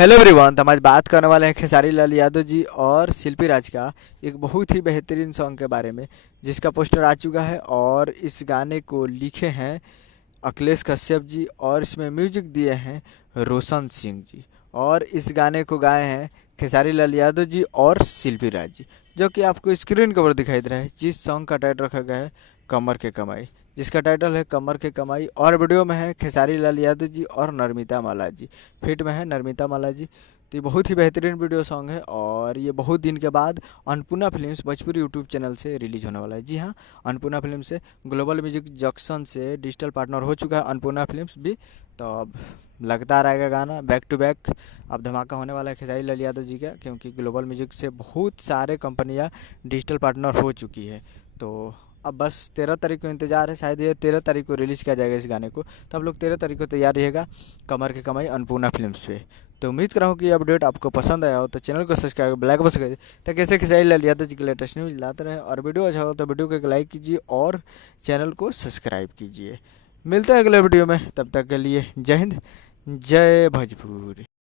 Hello everyone. तो हम आज बात करने वाले हैं खेसारी लाल यादव जी और शिल्पी राज का एक बहुत ही बेहतरीन सॉन्ग के बारे में, जिसका पोस्टर आ चुका है और इस गाने को लिखे हैं अखिलेश कश्यप जी और इसमें म्यूजिक दिए हैं रोशन सिंह जी। और इस गाने को गाए हैं खेसारी लाल यादव जी और शिल्पी राज जी, जो कि आपको स्क्रीन के ऊपर दिखाई दे रहा है। जिस सॉन्ग का टाइटल रखा गया है कमर के कमाई, जिसका टाइटल है कमर के कमाई। और वीडियो में है खेसारी लाल यादव जी और नर्मिता माला जी, फिट में है नर्मिता माला जी। तो ये बहुत ही बेहतरीन वीडियो सॉन्ग है और ये बहुत दिन के बाद Annapurna films Bhojpuri YouTube channel से रिलीज होने वाला है। जी हाँ, अन्नपूर्णा फिल्म से ग्लोबल म्यूजिक जंक्शन से डिजिटल पार्टनर हो चुका है अन्नपूर्णा फिल्म्स भी। तो अब लगता रहेगा गाना बैक टू बैक। अब धमाका होने वाला है खेसारी लाल यादव जी का, क्योंकि ग्लोबल म्यूजिक से बहुत सारे कंपनियां डिजिटल पार्टनर हो चुकी है। तो अब बस 13 तारीख को इंतज़ार है, शायद ये 13 तारीख को रिलीज़ किया जाएगा इस गाने को। तो आप लोग 13 तारीख को तैयार रहिएगा कमर की कमाई अन्नपूर्णा फिल्म्स पे। तो उम्मीद कर रहा हूँ कि ये अपडेट आपको पसंद आया हो, तो चैनल को सब्सक्राइब ब्लैक बस करिए ताकि ऐसे खेसारी लाल यादव जी के लेटेस्ट न्यूज लाते रहे। और वीडियो अच्छा हो तो वीडियो को एक लाइक कीजिए और चैनल को सब्सक्राइब कीजिए। मिलते हैं अगले वीडियो में, तब तक के लिए जय हिंद, जय भोजपुरी।